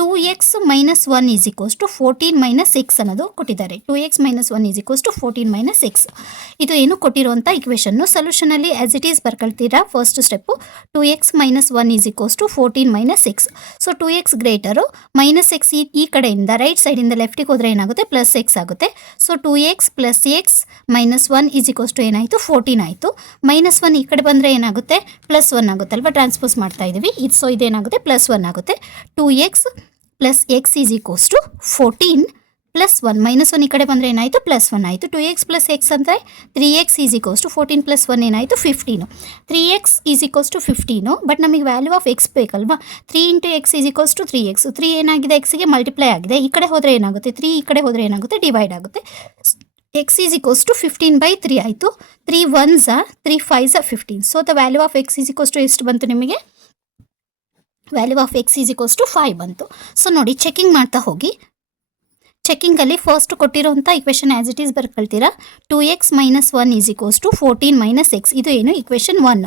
2x - 1 is equals to 14 - x ಅನ್ನೋದು ಕೊಟ್ಟಿದ್ದಾರೆ. 2x - 1 is equals to 14 - x ಇದು ಏನು ಕೊಟ್ಟಿರುವಂಥ ಇಕ್ವೇಷನ್ನು. ಸೊಲ್ಯೂಷನಲ್ಲಿ ಆ್ಯಸ್ ಇಟ್ ಈಸ್ ಬರ್ಕೊಳ್ತೀರಾ. First step 2x - 1 is equals to 14 - x. So 2x greater -x ಈ ಕಡೆಯಿಂದ ರೈಟ್ ಸೈಡಿಂದ ಲೆಫ್ಟಿಗೆ ಹೋದರೆ ಏನಾಗುತ್ತೆ +x ಆಗುತ್ತೆ. So 2x + x - 1 is equals to ಏನಾಯಿತು 14 ಆಯಿತು. -1 ಈ ಕಡೆ ಬಂದರೆ ಏನಾಗುತ್ತೆ +1 ಆಗುತ್ತೆ ಅಲ್ವಾ ಟ್ರಾನ್ಸ್ಪೋಸ್ ಮಾಡ್ತಾ ಇದ್ದೀವಿ ಇದು. ಸೊ ಇದೇನಾಗುತ್ತೆ +1 ಆಗುತ್ತೆ. 2x + x is equals to 14 + 1 -1 ಈ ಕಡೆ ಬಂದರೆ ಏನಾಯಿತು +1 ಆಯಿತು. 2x + x ಅಂದರೆ 3x ಈಸ್ ಈಕ್ವಲ್ಸ್ ಟು 14 + 1 ಏನಾಯಿತು 15. 3x is equals to 15 but ನಮಗೆ ವ್ಯಾಲ್ಯೂ ಆಫ್ x ಬೇಕಲ್ವಾ. 3 × x is equals to 3x 3 ಏನಾಗಿದೆ ಎಕ್ಸ್ಗೆ ಮಲ್ಟಿಪ್ಲೈ ಆಗಿದೆ ಈ ಕಡೆ ಹೋದರೆ ಏನಾಗುತ್ತೆ 3 ಈ ಕಡೆ ಹೋದರೆ ಏನಾಗುತ್ತೆ ಡಿವೈಡ್ ಆಗುತ್ತೆ. x ಈಸ್ ಈಕ್ವಲ್ಸ್ ಟು 15/3 ಆಯಿತು. 3 1s 3 5s 15. So the value of x is equals to ಎಷ್ಟು ಬಂತು ನಿಮಗೆ value of x is equals to 5 ಬಂತು. ಸೊ ನೋಡಿ ಚೆಕ್ಕಿಂಗ್ ಮಾಡ್ತಾ ಹೋಗಿ. ಚೆಕ್ಕಿಂಗಲ್ಲಿ ಫಸ್ಟ್ ಕೊಟ್ಟಿರೋಂಥ ಇಕ್ವೇಷನ್ ಆ್ಯಸ್ ಇಟ್ ಈಸ್ ಬರ್ಕೊಳ್ತೀರಾ. 2x - 1 is equals to 14 - x ಇದು ಏನು ಇಕ್ವೇಷನ್ 1.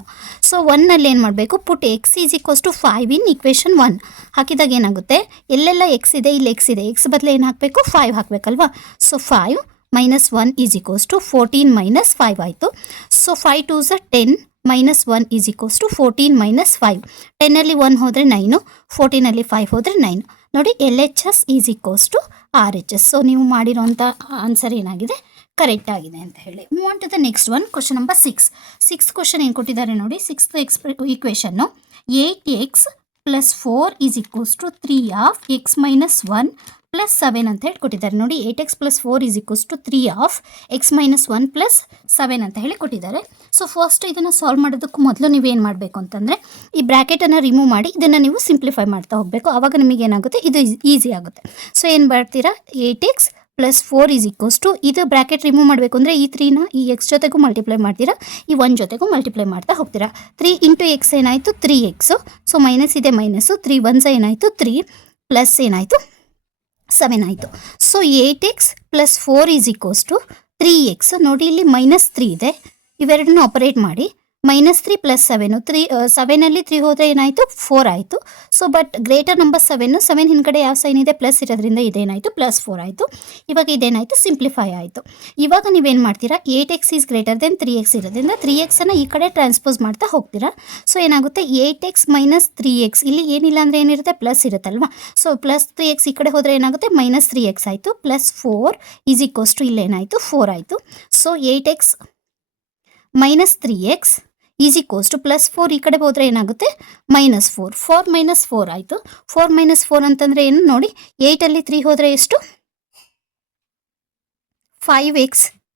ಸೊ 1ನಲ್ಲಿ ಏನು ಮಾಡಬೇಕು put x is equals to 5 in equation 1 ಹಾಕಿದಾಗ ಏನಾಗುತ್ತೆ ಎಲ್ಲೆಲ್ಲ x ಇದೆ ಇಲ್ಲಿ x ಇದೆ x ಬದಲು ಏನು ಹಾಕಬೇಕು 5 ಹಾಕಬೇಕಲ್ವಾ. ಸೊ 5 - 1 ಈಸ್ ಈಕ್ವಲ್ಸ್ ಟು 14 - 5 ಆಯಿತು. So 5 2s 10 -1 is equals to 14 - 5. 10ನಲ್ಲಿ 1 ಹೋದರೆ 9 14ನಲ್ಲಿ 5 ಹೋದರೆ 9 ನೋಡಿ LHS is equals to RHS. So ನೀವು ಮಾಡಿರೋಂಥ ಆನ್ಸರ್ ಏನಾಗಿದೆ ಕರೆಕ್ಟ್ ಆಗಿದೆ ಅಂತ ಹೇಳಿ. Move on to the next one question number 6th question ಏನು ಕೊಟ್ಟಿದ್ದಾರೆ ನೋಡಿ 6th ಈಕ್ವೇಷನ್ನು 8x + 4 is equals to 3x - 1 + 7 ಅಂತ ಹೇಳಿ ಕೊಟ್ಟಿದ್ದಾರೆ ನೋಡಿ. 8x + 4 is equals to 3x - 1 + 7 ಅಂತ ಹೇಳಿ ಕೊಟ್ಟಿದ್ದಾರೆ. ಸೊ ಫಸ್ಟ್ ಇದನ್ನು ಸಾಲ್ವ್ ಮಾಡೋದಕ್ಕೂ ಮೊದಲು ನೀವೇನು ಮಾಡಬೇಕು ಅಂತಂದರೆ ಈ ಬ್ರ್ಯಾಕೆಟನ್ನು ರಿಮೂವ್ ಮಾಡಿ ಇದನ್ನು ನೀವು ಸಿಂಪ್ಲಿಫೈ ಮಾಡ್ತಾ ಹೋಗಬೇಕು. ಆವಾಗ ನಿಮಗೇನಾಗುತ್ತೆ ಇದು ಈಸಿ ಆಗುತ್ತೆ. ಸೊ ಏನು ಮಾಡ್ತೀರಾ 8x + 4 ಈಸ್ ಈಕ್ವಲ್ಸ್ ಟು ಇದು ಬ್ರ್ಯಾಕೆಟ್ ರಿಮೂವ್ ಮಾಡಬೇಕು ಅಂದರೆ ಈ 3ನ ಈ x ಜೊತೆಗೂ ಮಲ್ಟಿಪ್ಲೈ ಮಾಡ್ತೀರಾ ಈ 1 ಜೊತೆಗೂ ಮಲ್ಟಿಪ್ಲೈ ಮಾಡ್ತಾ ಹೋಗ್ತೀರಾ. 3 × x ಏನಾಯಿತು 3x. ಸೊ ಮೈನಸ್ ಇದೆ ಮೈನಸ್ಸು 3 1s ಏನಾಯಿತು 3 ಪ್ಲಸ್ ಏನಾಯಿತು 7 ಆಯಿತು. So 8x + 4 is equals to 3x ನೋಡಿ ಇಲ್ಲಿ -3 ಇದೆ ಇವೆರಡನ್ನು ಆಪರೇಟ್ ಮಾಡಿ -3 + 7 7ಅಲ್ಲಿ 3 ಹೋದರೆ ಏನಾಯಿತು 4 ಆಯಿತು. ಸೊ ಬಟ್ ಗ್ರೇಟರ್ ನಂಬರ್ 7 ಹಿಂದ್ಗಡೆ ಯಾವ ಸೈನ್ ಇದೆ ಪ್ಲಸ್ ಇರೋದ್ರಿಂದ ಇದೇನಾಯಿತು +4 ಆಯಿತು. ಇವಾಗ ಇದೇನಾಯಿತು ಸಿಂಪ್ಲಿಫೈ ಆಯಿತು. ಇವಾಗ ನೀವೇನು ಮಾಡ್ತೀರಾ 8x is greater than 3x ಇರೋದ್ರಿಂದ 3xನ್ನು ಈ ಕಡೆ ಟ್ರಾನ್ಸ್ಪೋಸ್ ಮಾಡ್ತಾ ಹೋಗ್ತೀರಾ. ಸೊ ಏನಾಗುತ್ತೆ 8x - 3x ಇಲ್ಲಿ ಏನಿಲ್ಲ ಅಂದರೆ ಏನಿರುತ್ತೆ ಪ್ಲಸ್ ಇರುತ್ತಲ್ವಾ. ಸೊ +3x ಈ ಕಡೆ ಹೋದರೆ ಏನಾಗುತ್ತೆ -3x ಆಯಿತು +4 = ಇಲ್ಲೇನಾಯಿತು 4 ಆಯಿತು. ಸೊ 8x - 3x +4 ಈ ಕಡೆ ಹೋದರೆ ಏನಾಗುತ್ತೆ -4 4 - 4 ಆಯಿತು. 4 - 4 ಅಂತಂದರೆ ಏನು ನೋಡಿ 8ಅಲ್ಲಿ 3 ಹೋದರೆ ಎಷ್ಟು 5x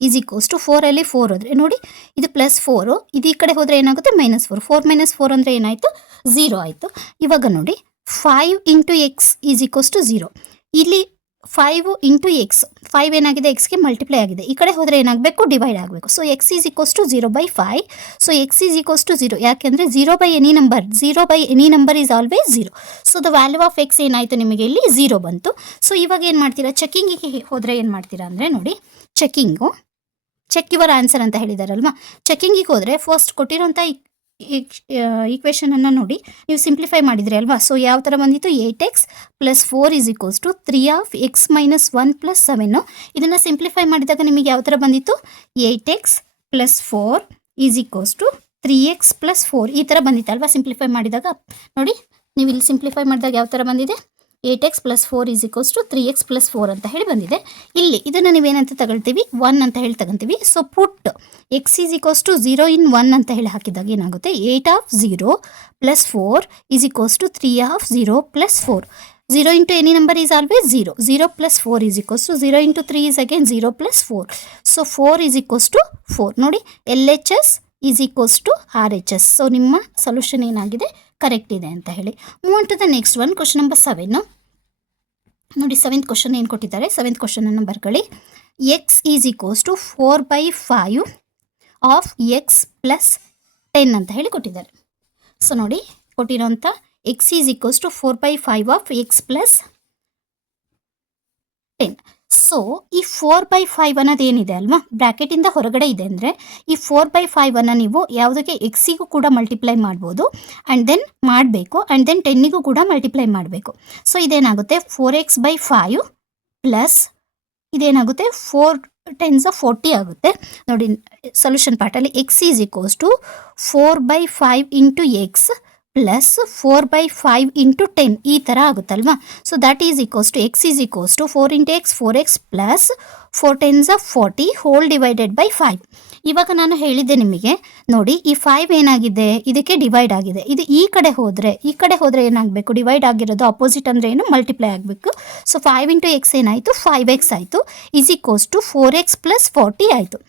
= 4ಅಲ್ಲಿ 4 ಹೋದರೆ ನೋಡಿ ಇದು +4 ಇದು ಈ ಕಡೆ ಹೋದರೆ ಏನಾಗುತ್ತೆ -4 4 - 4 ಅಂದರೆ ಏನಾಯಿತು 0 ಆಯಿತು. ಇವಾಗ ನೋಡಿ 5 × x = 0 ಇಲ್ಲಿ 5 × x 5 ಏನಾಗಿದೆ ಎಕ್ಸ್ಗೆ ಮಲ್ಟಿಪ್ಲೈ ಆಗಿದೆ ಈ ಕಡೆ ಹೋದರೆ ಏನಾಗಬೇಕು ಡಿವೈಡ್ ಆಗಬೇಕು. So x = 0/5. ಸೊ x = 0 ಯಾಕೆಂದರೆ 0/ಎನಿ number is always 0. So the value of x ಏನಾಯಿತು ನಿಮಗೆ ಇಲ್ಲಿ 0 ಬಂತು. ಸೊ ಇವಾಗ ಏನು ಮಾಡ್ತೀರಾ ಚೆಕ್ಕಿಂಗಿಗೆ ಹೋದರೆ ಏನು ಮಾಡ್ತೀರಾ ಅಂದರೆ ನೋಡಿ ಚೆಕ್ ಯುವರ್ ಆನ್ಸರ್ ಅಂತ ಹೇಳಿದಾರಲ್ವಾ. ಚೆಕ್ಕಿಂಗಿಗೆ ಹೋದರೆ ಫಸ್ಟ್ ಕೊಟ್ಟಿರೋಂಥ ಈಕ್ವೇಷನನ್ನು ನೋಡಿ ನೀವು ಸಿಂಪ್ಲಿಫೈ ಮಾಡಿದ್ರಿ ಅಲ್ವಾ. ಸೊ ಯಾವ ಥರ ಬಂದಿತ್ತು 8x + 4 = 3x - 1 + 7. ಇದನ್ನು ಸಿಂಪ್ಲಿಫೈ ಮಾಡಿದಾಗ ನಿಮಗೆ ಯಾವ ಥರ ಬಂದಿತ್ತು 8x + 4 = 3x + 4 ಈ ಥರ ಬಂದಿತ್ತಲ್ವಾ ಸಿಂಪ್ಲಿಫೈ ಮಾಡಿದಾಗ. ನೋಡಿ ನೀವು ಇಲ್ಲಿ ಸಿಂಪ್ಲಿಫೈ ಮಾಡಿದಾಗ ಯಾವ ಥರ ಬಂದಿದೆ 8x + 4 = 3x + 4 ಅಂತ ಹೇಳಿ ಬಂದಿದೆ. ಇಲ್ಲಿ ಇದನ್ನು ನೀವೇನಂತ ತಗೊಳ್ತೀವಿ 1 ಅಂತ ಹೇಳಿ ತಗೊಳ್ತೀವಿ. ಸೊ ಪುಟ್ x = 0 in 1 ಅಂತ ಹೇಳಿ ಹಾಕಿದಾಗ ಏನಾಗುತ್ತೆ 8 of 0 + 4 = 3 of 0 + 4. 0 × any number is always 0 0 + 4 = 0 × 3 is again 0 + 4. So 4 = 4 ನೋಡಿ LHS = RHS. ಸೊ ನಿಮ್ಮ ಸೊಲ್ಯೂಷನ್ ಏನಾಗಿದೆ ಕರೆಕ್ಟ್ ಇದೆ ಅಂತ ಹೇಳಿ. Move on to the next one question number 7 ನೋಡಿ. 7th ಕ್ವಶನ್ ಏನು ಕೊಟ್ಟಿದ್ದಾರೆ 7th ಕ್ವಶನನ್ನು ಬರ್ಕೊಳ್ಳಿ. x = 4/5 of x + 10 ಅಂತ ಹೇಳಿ ಕೊಟ್ಟಿದ್ದಾರೆ. ಸೊ ನೋಡಿ ಕೊಟ್ಟಿರೋಂಥ x = 4/5 of x + 10. ಸೊ ಈ 4/5 ಅನ್ನೋದು ಏನಿದೆ ಅಲ್ವಾ ಬ್ರ್ಯಾಕೆಟಿಂದ ಹೊರಗಡೆ ಇದೆ ಅಂದರೆ ಈ 4/5 ನೀವು ಯಾವುದಕ್ಕೆ ಎಕ್ಸಿಗೂ ಕೂಡ ಮಲ್ಟಿಪ್ಲೈ ಮಾಡ್ಬೋದು ಆ್ಯಂಡ್ ದೆನ್ ಮಾಡಬೇಕು ಆ್ಯಂಡ್ ದೆನ್ 10ಗೂ ಕೂಡ ಮಲ್ಟಿಪ್ಲೈ ಮಾಡಬೇಕು. ಸೊ ಇದೇನಾಗುತ್ತೆ 4x/5 ಪ್ಲಸ್ ಇದೇನಾಗುತ್ತೆ 4 10s 40 ಆಗುತ್ತೆ. ನೋಡಿ ಸೊಲ್ಯೂಷನ್ ಪಾರ್ಟಲ್ಲಿ x = 4/5 × x ಪ್ಲಸ್ 4/5 × 10 ಈ ಥರ ಆಗುತ್ತಲ್ವಾ. So that is x = 4 × x 4x plus 4 10s 40 whole divided by 5. ಇವಾಗ ನಾನು ಹೇಳಿದ್ದೆ ನಿಮಗೆ ನೋಡಿ ಈ 5 ಏನಾಗಿದೆ ಇದಕ್ಕೆ ಡಿವೈಡ್ ಆಗಿದೆ. ಇದು ಈ ಕಡೆ ಹೋದರೆ ಏನಾಗಬೇಕು ಡಿವೈಡ್ ಆಗಿರೋದು ಅಪೋಸಿಟ್ ಅಂದರೆ ಏನು ಮಲ್ಟಿಪ್ಲೈ ಆಗಬೇಕು. ಸೊ 5 × x ಏನಾಯಿತು 5x ಆಯಿತು = 4x + 40 ಆಯಿತು.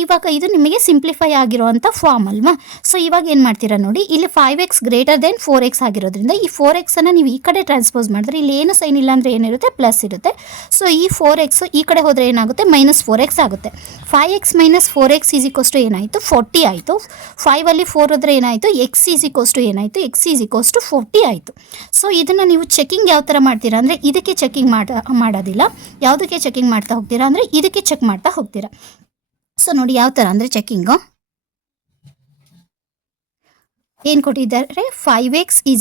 ಇವಾಗ ಇದು ನಿಮಗೆ ಸಿಂಪ್ಲಿಫೈ ಆಗಿರೋವಂಥ ಫಾರ್ಮ್ ಅಲ್ವಾ. ಸೊ ಇವಾಗ ಏನು ಮಾಡ್ತೀರಾ ನೋಡಿ ಇಲ್ಲಿ 5x > 4x ಆಗಿರೋದ್ರಿಂದ ಈ 4xನ್ನು ನೀವು ಈ ಕಡೆ ಟ್ರಾನ್ಸ್ಪೋಸ್ ಮಾಡಿದ್ರೆ ಇಲ್ಲಿ ಏನು ಸೈನ್ ಇಲ್ಲ ಅಂದರೆ ಏನಿರುತ್ತೆ ಪ್ಲಸ್ ಇರುತ್ತೆ. ಸೊ ಈ 4x ಈ ಕಡೆ ಹೋದರೆ ಏನಾಗುತ್ತೆ -4x ಆಗುತ್ತೆ. 5x - 4x = ಏನಾಯಿತು 40 ಆಯಿತು. 5ಅಲ್ಲಿ 4 ಹೋದರೆ ಏನಾಯಿತು x ಏನಾಯಿತು x = 40 ಆಯಿತು. ಸೊ ಇದನ್ನು ನೀವು ಚೆಕಿಂಗ್ ಯಾವ ಥರ ಮಾಡ್ತೀರಾ ಅಂದರೆ ಇದಕ್ಕೆ ಚೆಕಿಂಗ್ ಮಾಡೋದಿಲ್ಲ. ಯಾವುದಕ್ಕೆ ಚೆಕಿಂಗ್ ಮಾಡ್ತಾ ಹೋಗ್ತೀರಾ ಅಂದರೆ ಇದಕ್ಕೆ ಚೆಕ್ ಮಾಡ್ತಾ ಹೋಗ್ತೀರಾ. ಸೊ ನೋಡಿ ಯಾವ ಥರ ಅಂದರೆ ಚೆಕ್ಕಿಂಗು ಏನು ಕೊಟ್ಟಿದ್ದಾರೆ 5x =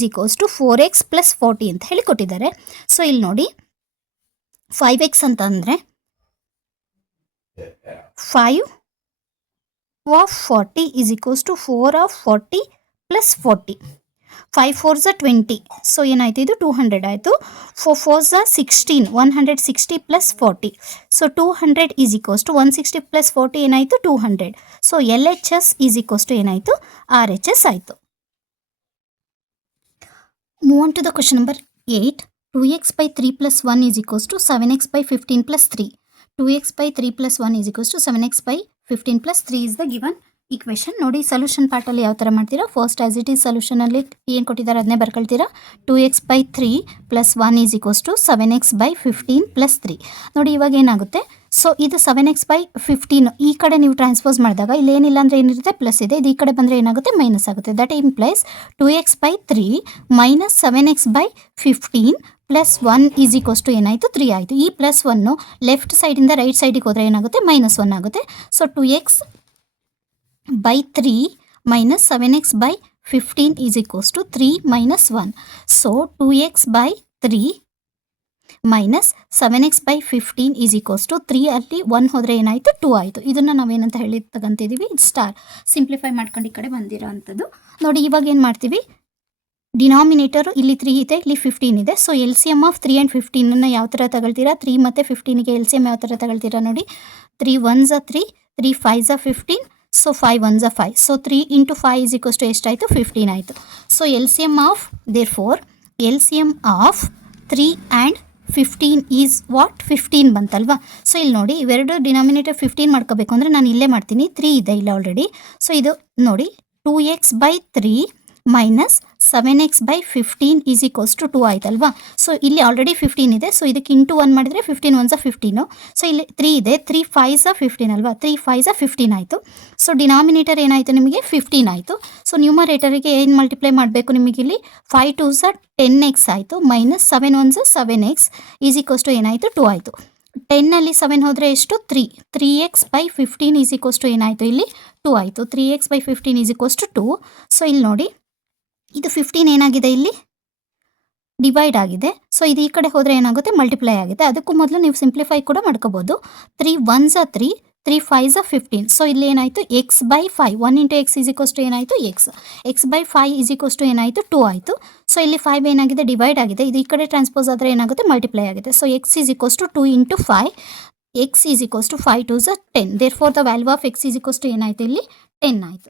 4x + 40 ಅಂತ ಹೇಳಿ ಕೊಟ್ಟಿದ್ದಾರೆ. ಸೊ ಇಲ್ಲಿ ನೋಡಿ 5x ಅಂತ ಅಂದರೆ 5 of 40 = 4 of 40 + 40. 5 4s 20. ಸೊ ಏನಾಯಿತು ಇದು 200 ಆಯಿತು. 4 4s 16 160 + 40. ಸೊ 200 = 160 + 40 ಏನಾಯಿತು 200. ಸೊ LHS = ಏನಾಯಿತು RHS ಆಯಿತು. Move on to the question number 8. 2x/3 + 1 = 7x/15 + 3. 2x/3 + 1 = 7x/15 + 3 is the given equation. ನೋಡಿ ಸೊಲ್ಯೂಷನ್ ಪಾರ್ಟಲ್ಲಿ ಯಾವ ಥರ ಮಾಡ್ತೀರಾ ಫಸ್ಟ್ ಆಸ್ ಇಟ್ ಈಸ್ ಸೊಲ್ಯೂಷನಲ್ಲಿ ಏನು ಕೊಟ್ಟಿದ್ದಾರೆ ಅದನ್ನೇ ಬರ್ಕೊಳ್ತೀರಾ. 2x/3 + 1 = 7x/15 + 3. ನೋಡಿ ಇವಾಗ ಏನಾಗುತ್ತೆ ಸೊ ಇದು 7x/15 ಈ ಕಡೆ ನೀವು ಟ್ರಾನ್ಸ್ಪೋಸ್ ಮಾಡಿದಾಗ ಇಲ್ಲಿ ಏನಿಲ್ಲ ಅಂದರೆ ಏನಿರುತ್ತೆ ಪ್ಲಸ್ ಇದೆ. ಇದು ಈ ಕಡೆ ಬಂದರೆ ಏನಾಗುತ್ತೆ ಮೈನಸ್ ಆಗುತ್ತೆ. ದಟ್ ಇಂಪ್ಲೈಸ್ 2x/3 - 7x/15 + 1 = ಏನಾಯಿತು 3 ಆಯಿತು. ಈ +1 ಲೆಫ್ಟ್ ಸೈಡಿಂದ ರೈಟ್ ಸೈಡಿಗೆ ಹೋದರೆ ಏನಾಗುತ್ತೆ -1 ಆಗುತ್ತೆ. So 2x/3 minus 7x by 15 is equals to 3 minus 1. So 2x by 3 minus 7x by 15 is equals to 3 ಅಲ್ಲಿ 1 ಹೋದರೆ ಏನಾಯಿತು 2 ಆಯಿತು. ಇದನ್ನು ನಾವೇನಂತ ಹೇಳಿ ತಗೊಂತಿದ್ದೀವಿ ಸ್ಟಾರ್. ಸಿಂಪ್ಲಿಫೈ ಮಾಡ್ಕೊಂಡು ಈ ಕಡೆ ಬಂದಿರೋ ಅಂಥದ್ದು ನೋಡಿ. ಇವಾಗ ಏನು ಮಾಡ್ತೀವಿ, ಡಿನಾಮಿನೇಟರು ಇಲ್ಲಿ 3 ಇದೆ, ಇಲ್ಲಿ 15 ಇದೆ. So L C M of 3 and 15 ಯಾವ ಥರ ತಗೊಳ್ತೀರಾ, 3 ಮತ್ತು 15ಗೆ ಎಲ್ ಸಿ ಎಮ್ ಯಾವ ಥರ ತಗೊಳ್ತೀರಾ ನೋಡಿ. 3 1s 3, 3 5s 15, so 5 1s 5. So 3 into 5 is equals to ಎಷ್ಟಾಯಿತು 15 ಆಯಿತು. So L C M of therefore L C M of 3 and 15 is what 15 ಬಂತಲ್ವಾ. ಸೊ ಇಲ್ಲಿ ನೋಡಿ ಇವೆರಡು ಡಿನಾಮಿನೇಟರ್ 15 ಮಾಡ್ಕೋಬೇಕು ಅಂದರೆ ನಾನು ಇಲ್ಲೇ ಮಾಡ್ತೀನಿ. 3 ಇದೆ ಇಲ್ಲ ಆಲ್ರೆಡಿ. ಸೊ ಇದು ನೋಡಿ 2x by 3 minus 7x by 15 is equals to 2 ಆಯ್ತಲ್ವಾ. ಸೊ ಇಲ್ಲಿ ಆಲ್ರೆಡಿ 15 ಇದೆ. ಸೊ ಇದಕ್ಕೆ ಇಂಟು 1 ಮಾಡಿದರೆ 15 1s 15. ಸೊ ಇಲ್ಲಿ 3 ಇದೆ, 3 5s 15 ಅಲ್ವಾ, 3 5s 15 ಆಯಿತು. ಸೊ ಡಿನಾಮಿನೇಟರ್ ಏನಾಯಿತು ನಿಮಗೆ 15 ಆಯಿತು. ಸೊ ನ್ಯೂಮರೇಟರಿಗೆ ಏನು ಮಲ್ಟಿಪ್ಲೈ ಮಾಡಬೇಕು ನಿಮಗೆ ಇಲ್ಲಿ 5 2s 10x ಆಯಿತು, minus 7 1s 7x is equals to ಏನಾಯಿತು 2 ಆಯಿತು. 10ಅಲ್ಲಿ 7 ಹೋದರೆ ಎಷ್ಟು 3, 3x by 15 is equals to ಏನಾಯಿತು ಇಲ್ಲಿ 2 ಆಯಿತು. 3x by 15 is equals to 2. So ಇಲ್ಲಿ ನೋಡಿ ಇದು 15 ಏನಾಗಿದೆ ಇಲ್ಲಿ ಡಿವೈಡ್ ಆಗಿದೆ. ಸೊ ಇದು ಈ ಕಡೆ ಹೋದರೆ ಏನಾಗುತ್ತೆ ಮಲ್ಟಿಪ್ಲೈ ಆಗುತ್ತೆ. ಅದಕ್ಕೂ ಮೊದಲು ನೀವು ಸಿಂಪ್ಲಿಫೈ ಕೂಡ ಮಾಡ್ಕೋಬೋದು. 3 1s 3, 3 5s 15. ಸೊ ಇಲ್ಲಿ ಏನಾಯಿತು x by 5, 1 into x is equals to ಏನಾಯಿತು x by 5 is equals to ಏನಾಯಿತು 2 ಆಯಿತು. ಸೊ ಇಲ್ಲಿ 5 ಏನಾಗಿದೆ ಡಿವೈಡ್ ಆಗಿದೆ, ಇದು ಈ ಕಡೆ ಟ್ರಾನ್ಸ್ಪೋಸ್ ಆದರೆ ಏನಾಗುತ್ತೆ ಮಲ್ಟಿಪ್ಲೈ ಆಗಿದೆ. So x is equals to 2 into 5, x is equals to 5 2s 10. Therefore the value of x is equals to ಏನಾಯಿತು ಇಲ್ಲಿ 10 ಆಯಿತು.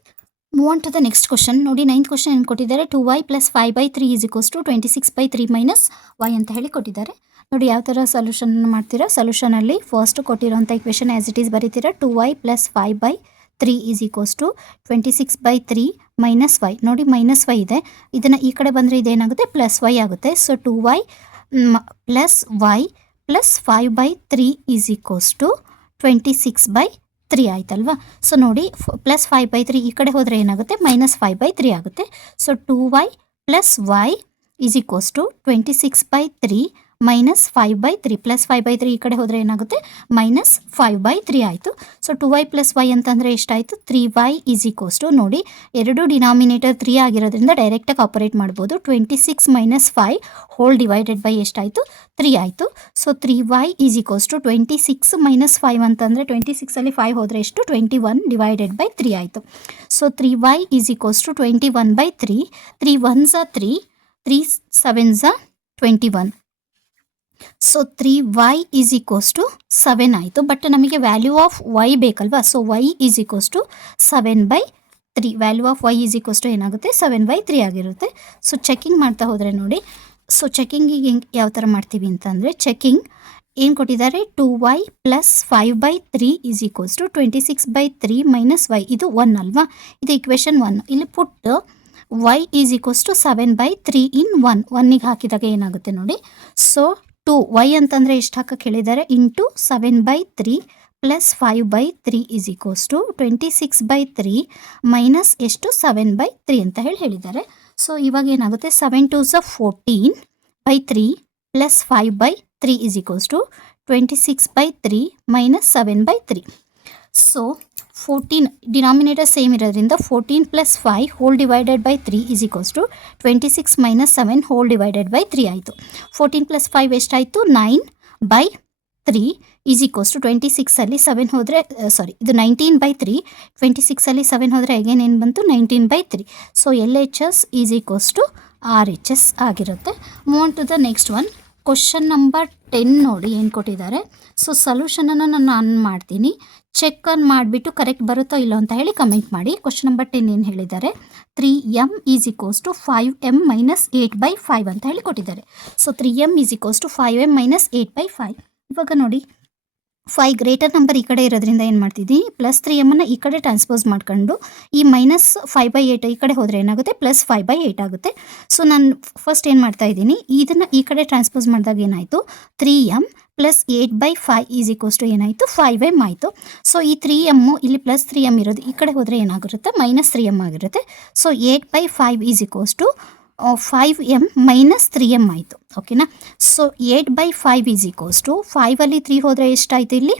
Move on to the next question ನೋಡಿ. 9th ಕ್ವಶನ್ ಏನು ಕೊಟ್ಟಿದ್ದಾರೆ, 2y plus 5/3 is equals to 26/3 minus y ಅಂತ ಹೇಳಿ ಕೊಟ್ಟಿದ್ದಾರೆ. ನೋಡಿ ಯಾವ ಥರ ಸೊಲ್ಯೂಷನ್ ಮಾಡ್ತೀರಾ. ಸೊಲ್ಯೂಷನಲ್ಲಿ ಫಸ್ಟ್ ಕೊಟ್ಟಿರೋಂಥ ಇಕ್ವೇಷನ್ ಆ್ಯಸ್ ಇಟ್ ಈಸ್ ಬರೀತೀರಾ. 2y plus 5/3 is equals to 26/3 minus y. ನೋಡಿ ಮೈನಸ್ y ಇದೆ, ಇದನ್ನು ಈ ಕಡೆ ಬಂದರೆ ಇದೇನಾಗುತ್ತೆ ಪ್ಲಸ್ y ಆಗುತ್ತೆ. So 2y plus y plus 5/3 is equals to 26/3 ಆಯ್ತಲ್ವಾ. ಸೊ ನೋಡಿ ಪ್ಲಸ್ 5/3 ಈ ಕಡೆ ಹೋದರೆ ಏನಾಗುತ್ತೆ ಮೈನಸ್ 5/3 ಆಗುತ್ತೆ. So 2y plus y is equals to 26/3 minus 5/3. Plus 5/3 ಈ ಕಡೆ ಹೋದರೆ ಏನಾಗುತ್ತೆ ಮೈನಸ್ 5/3 ಆಯಿತು. ಸೊ 2y ಪ್ಲಸ್ y ಅಂತಂದರೆ ಎಷ್ಟಾಯಿತು 3y ಈಸ್ ಈಕ್ವಲ್ಸ್ ಟು ನೋಡಿ ಎರಡು ಡಿನಾಮಿನೇಟರ್ 3 ಆಗಿರೋದ್ರಿಂದ ಡೈರೆಕ್ಟಾಗಿ ಆಪರೇಟ್ ಮಾಡ್ಬೋದು. 26 ಮೈನಸ್ 5 ಹೋಲ್ ಡಿವೈಡೆಡ್ ಬೈ ಎಷ್ಟಾಯಿತು 3 ಆಯಿತು. So 3y is equals to 26 minus 5 ಅಂತಂದರೆ 26ಅಲ್ಲಿ 5 ಹೋದರೆ ಎಷ್ಟು 21 ಡಿವೈಡೆಡ್ ಬೈ 3 ಆಯಿತು. So 3y is equals to 21/3. 3 1s 3, 3 7s 21. So 3y is equals to 7 ಆಯಿತು. ಬಟ್ ನಮಗೆ ವ್ಯಾಲ್ಯೂ ಆಫ್ y ಬೇಕಲ್ವಾ. So y is equals to 7/3. Value of y is equals to ಏನಾಗುತ್ತೆ 7/3 ಆಗಿರುತ್ತೆ. ಸೊ ಚೆಕಿಂಗ್ ಮಾಡ್ತಾ ಹೋದರೆ ನೋಡಿ. ಸೊ ಚೆಕಿಂಗಿಗೆ ಹೆಂಗೆ ಯಾವ ಥರ ಮಾಡ್ತೀವಿ ಅಂತಂದರೆ ಚೆಕಿಂಗ್ ಏನು ಕೊಟ್ಟಿದ್ದಾರೆ 2y plus 5/3 is equals to 26/3 minus y. ಇದು 1 ಅಲ್ವಾ, ಇದು ಇಕ್ವೇಷನ್ 1. ಇಲ್ಲಿ put y is equals to 7/3 in 1. 1ಗೆ ಹಾಕಿದಾಗ ಏನಾಗುತ್ತೆ ನೋಡಿ. ಸೊ 2y ಅಂತಂದರೆ ಎಷ್ಟು ಹಾಕಕ್ಕೆ ಹೇಳಿದ್ದಾರೆ into 7/3 plus 5/3 is equals to 26/3 minus ಎಷ್ಟು 7/3 ಅಂತ ಹೇಳಿದ್ದಾರೆ. ಸೊ ಇವಾಗ ಏನಾಗುತ್ತೆ 7 2s 14/3 plus 5/3 is equals to 26/3 minus 7/3. So 14 denominator same ಇರೋದ್ರಿಂದ 14 plus 5 whole divided by 3 is equals to 26 minus 7 whole divided by 3 ಆಯಿತು. 14 ಪ್ಲಸ್ 5 ಎಷ್ಟಾಯಿತು 9/3 ಈಸ್ ಈಕ್ವಲ್ಸ್ ಟು 26ಅಲ್ಲಿ 7 ಹೋದರೆ ಇದು 19/3. 26ಅಲ್ಲಿ 7 ಹೋದರೆ ಅಗೇನ್ ಏನು ಬಂತು 19/3. So LHS is equals to RHS ಆಗಿರುತ್ತೆ. Move on to the next one. Question number 10 ನೋಡಿ ಏನು ಕೊಟ್ಟಿದ್ದಾರೆ. ಸೊ ಸೊಲ್ಯೂಷನನ್ನು ನಾನು ಮಾಡ್ತೀನಿ, ಚೆಕ್ ಮಾಡಿಬಿಟ್ಟು ಕರೆಕ್ಟ್ ಬರುತ್ತೋ ಇಲ್ಲೋ ಅಂತ ಹೇಳಿ ಕಮೆಂಟ್ ಮಾಡಿ. ಕ್ವಶನ್ ನಂಬರ್ 10 ಏನು ಹೇಳಿದ್ದಾರೆ 3m is equals to 5m minus 8/5 ಅಂತ ಹೇಳಿ ಕೊಟ್ಟಿದ್ದಾರೆ. So 3m is equals to 5m minus 8/5. ಇವಾಗ ನೋಡಿ 5 ಗ್ರೇಟರ್ ನಂಬರ್ ಈ ಕಡೆ ಇರೋದ್ರಿಂದ ಏನು ಮಾಡ್ತಿದ್ದೀನಿ ಪ್ಲಸ್ 3mನ್ನು ಈ ಕಡೆ ಟ್ರಾನ್ಸ್ಪೋಸ್ ಮಾಡ್ಕೊಂಡು ಈ ಮೈನಸ್ 5/8 ಈ ಕಡೆ ಹೋದರೆ ಏನಾಗುತ್ತೆ ಪ್ಲಸ್ 5/8 ಆಗುತ್ತೆ. ಸೊ ನಾನು ಫಸ್ಟ್ ಏನು ಮಾಡ್ತಾ ಇದ್ದೀನಿ ಇದನ್ನು ಈ ಕಡೆ ಟ್ರಾನ್ಸ್ಪೋಸ್ ಮಾಡಿದಾಗ ಏನಾಯಿತು 3m plus 8/5 is equals to ಏನಾಯಿತು 5m ಆಯಿತು. ಸೊ ಈ 3m ಇಲ್ಲಿ ಪ್ಲಸ್ 3m ಇರೋದು ಈ ಕಡೆ ಹೋದರೆ ಏನಾಗಿರುತ್ತೆ ಮೈನಸ್ 3m ಆಗಿರುತ್ತೆ. So 8/5 is equals to 5m minus 3m ಆಯಿತು. ಓಕೆನಾ. ಸೊ 8/5 ಈಸ್ ಈಕ್ವಲ್ಸ್ ಟು 5ಅಲ್ಲಿ 3 ಹೋದರೆ ಎಷ್ಟಾಯಿತು ಇಲ್ಲಿ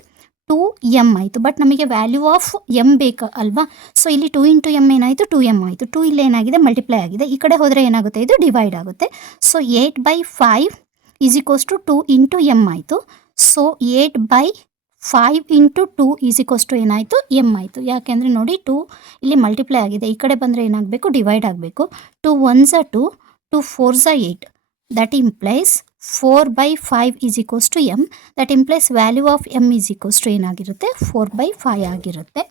ಟು ಎಮ್ ಆಯಿತು. ಬಟ್ ನಮಗೆ ವ್ಯಾಲ್ಯೂ ಆಫ್ ಎಮ್ ಬೇಕು ಅಲ್ವಾ? ಸೊ ಇಲ್ಲಿ 2 ಇಂಟು ಎಮ್ ಏನಾಯಿತು? 2m ಆಯಿತು. 2 ಇಲ್ಲಿ ಏನಾಗಿದೆ? ಮಲ್ಟಿಪ್ಲೈ ಆಗಿದೆ. ಈ ಕಡೆ ಹೋದರೆ ಏನಾಗುತ್ತೆ? ಇದು ಡಿವೈಡ್ ಆಗುತ್ತೆ. So 8/5 is equals to 2 into m ಆಯಿತು. So 8/5 into 2 is equals to ಏನಾಯಿತು? ಎಮ್ ಆಯಿತು. ಯಾಕೆಂದರೆ ನೋಡಿ 2 ಇಲ್ಲಿ ಮಲ್ಟಿಪ್ಲೈ ಆಗಿದೆ. ಈ ಕಡೆ ಬಂದರೆ ಏನಾಗಬೇಕು? ಡಿವೈಡ್ ಆಗಬೇಕು. 2 1s are 2, 2 4s are 8. That implies 4/5 is equals to m. That implies value of m is equals to ಏನಾಗಿರುತ್ತೆ? 4/5 ಆಗಿರುತ್ತೆ.